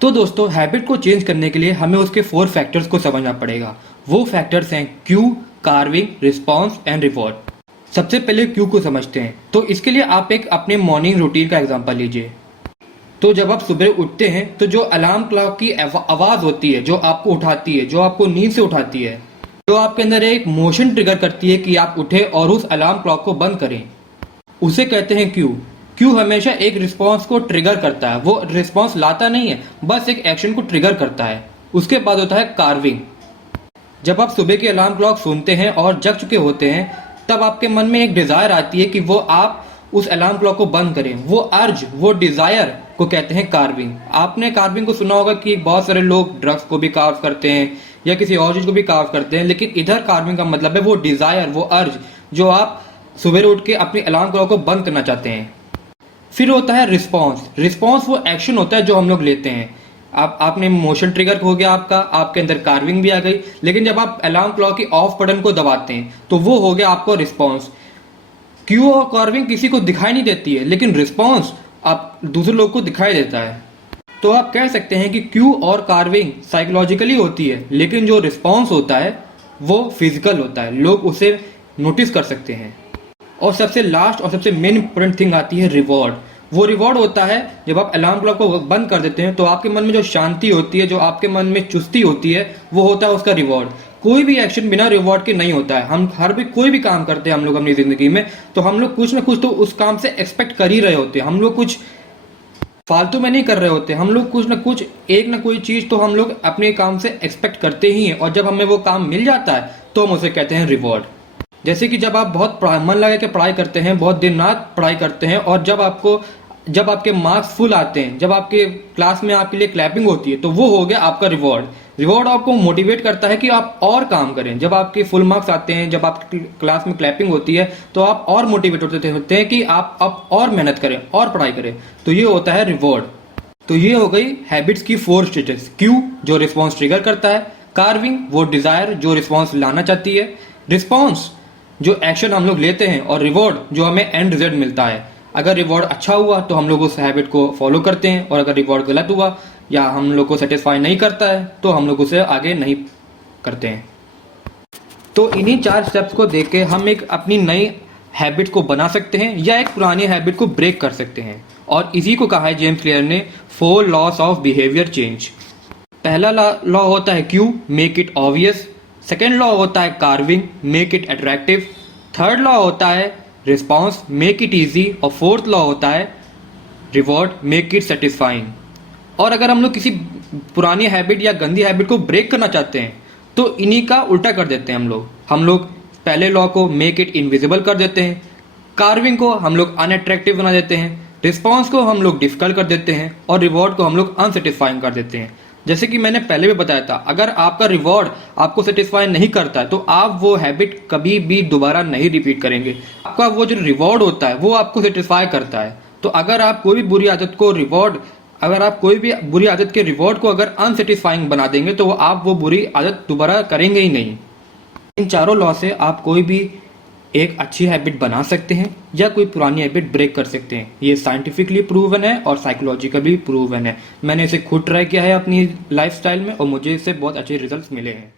तो दोस्तों हैबिट को चेंज करने के लिए हमें उसके 4 फैक्टर्स को समझना पड़ेगा। वो फैक्टर्स हैं Q, carving, response and reward. सबसे पहले क्यू को समझते हैं। तो इसके लिए आप एक अपने मॉर्निंग रूटीन का एग्जांपल लीजिए। तो जब आप सुबह उठते हैं तो जो अलार्म क्लॉक की आवाज़ होती है, जो आपको उठाती है, जो आपको नींद से उठाती है, जो आपके अंदर एक मोशन ट्रिगर करती है कि आप उठे और उस अलार्म क्लॉक को बंद करें, उसे कहते हैं क्यू। क्यू हमेशा एक रिस्पॉन्स को ट्रिगर करता है। वो रिस्पॉन्स लाता नहीं है, बस एक एक्शन को ट्रिगर करता है। उसके बाद होता है कार्विंग। जब आप सुबह की अलार्म क्लॉक सुनते हैं और जग चुके होते हैं, तब आपके मन में एक डिजायर आती है कि वो आप उस अलार्म क्लॉक को बंद करें। वो अर्ज, वो डिजायर को कहते हैं कार्विंग। आपने कार्विंग को सुना होगा कि बहुत सारे लोग ड्रग्स को भी कार्व करते हैं या किसी और चीज को भी कार्व करते हैं, लेकिन इधर कार्विंग का मतलब है वो डिजायर, वो अर्ज जो आप सुबह उठ के अपनी अलार्म क्लॉक को बंद करना चाहते हैं। फिर होता है रिस्पॉन्स। रिस्पॉन्स वो एक्शन होता है जो हम लोग लेते हैं। आपने मोशन ट्रिगर हो गया आपका, आपके अंदर कार्विंग भी आ गई, लेकिन जब आप अलार्म क्लॉक की ऑफ बटन को दबाते हैं तो वो हो गया आपको रिस्पॉन्स। क्यू और कार्विंग किसी को दिखाई नहीं देती है, लेकिन रिस्पॉन्स आप दूसरे लोग को दिखाई देता है। तो आप कह सकते हैं कि क्यू और कार्विंग साइकोलॉजिकली होती है, लेकिन जो रिस्पॉन्स होता है वो फिजिकल होता है, लोग उसे नोटिस कर सकते हैं। और सबसे लास्ट और सबसे मेन इंपॉर्टेंट थिंग आती है रिवॉर्ड। वो रिवॉर्ड होता है जब आप अलार्म क्लॉक को बंद कर देते हैं तो आपके मन में जो शांति होती है, जो आपके मन में चुस्ती होती है, वो होता है उसका रिवॉर्ड। कोई भी एक्शन बिना रिवॉर्ड के नहीं होता है। हम कोई भी काम करते हैं हम लोग अपनी जिंदगी में, तो हम लोग कुछ ना कुछ तो उस काम से एक्सपेक्ट कर ही रहे होते हैं। हम लोग कुछ फालतू में नहीं कर रहे होते, हम लोग कुछ ना कुछ एक ना कोई चीज तो हम लोग अपने काम से एक्सपेक्ट करते ही हैं। और जब हमें वो काम मिल जाता है तो हम उसे कहते हैं रिवॉर्ड। जैसे कि जब आप बहुत मन लगा के पढ़ाई करते हैं, बहुत दिन रात पढ़ाई करते हैं, और जब आपके मार्क्स फुल आते हैं, जब आपके क्लास में आपके लिए क्लैपिंग होती है, तो वो हो गया आपका रिवॉर्ड। रिवॉर्ड आपको मोटिवेट करता है कि आप और काम करें। जब आपके फुल मार्क्स आते हैं, जब आपकी क्लास में क्लैपिंग होती है, तो आप और मोटिवेट होते हैं कि आप और मेहनत करें और पढ़ाई करें। तो ये होता है रिवॉर्ड। तो ये हो गई हैबिट्स की 4 स्टेजेस। क्यू जो रिस्पॉन्स ट्रिगर करता है, कार्विंग वो डिजायर जो रिस्पॉन्स लाना चाहती है, रिस्पॉन्स जो एक्शन हम लोग लेते हैं, और रिवॉर्ड जो हमें एंड रिजल्ट मिलता है। अगर रिवॉर्ड अच्छा हुआ तो हम लोग उस हैबिट को फॉलो करते हैं, और अगर रिवॉर्ड गलत हुआ या हम लोग को सेटिस्फाई नहीं करता है तो हम लोग उसे आगे नहीं करते हैं। तो इन्हीं 4 स्टेप्स को देख के हम एक अपनी नई हैबिट को बना सकते हैं या एक पुरानी हैबिट को ब्रेक कर सकते हैं। और इसी को कहा है जेम्स क्लियर ने 4 लॉस ऑफ बिहेवियर चेंज। पहला लॉ होता है Q, make it obvious. Second law होता है carving, make it attractive. Third law होता है रिस्पॉन्स, मेक इट ईजी। और फोर्थ लॉ होता है रिवॉर्ड, मेक इट सेटिस्फाइंग। और अगर हम लोग किसी पुरानी हैबिट या गंदी हैबिट को ब्रेक करना चाहते हैं तो इन्हीं का उल्टा कर देते हैं हम लोग पहले लॉ को मेक इट इनविजिबल कर देते हैं, कार्विंग को हम लोग अनअट्रैक्टिव बना देते हैं, रिस्पॉन्स को हम लोग डिफिकल्ट कर देते हैं, और रिवॉर्ड को हम लोग अनसेटिस्फाइंग कर देते हैं। जैसे कि मैंने पहले भी बताया था, अगर आपका रिवॉर्ड आपको सेटिस्फाई नहीं करता है तो आप वो हैबिट कभी भी दोबारा नहीं रिपीट करेंगे। आपका वो जो रिवॉर्ड होता है वो आपको सेटिस्फाई करता है। तो अगर आप कोई भी बुरी आदत के रिवॉर्ड को अगर अनसेटिस्फाइंग बना देंगे तो आप वो बुरी आदत दोबारा करेंगे ही नहीं। इन चारों लॉ से आप कोई भी एक अच्छी हैबिट बना सकते हैं या कोई पुरानी हैबिट ब्रेक कर सकते हैं। ये साइंटिफिकली प्रूवन है और साइकोलॉजिकली प्रूवन है। मैंने इसे खुद ट्राई किया है अपनी लाइफस्टाइल में और मुझे इससे बहुत अच्छे रिजल्ट्स मिले हैं।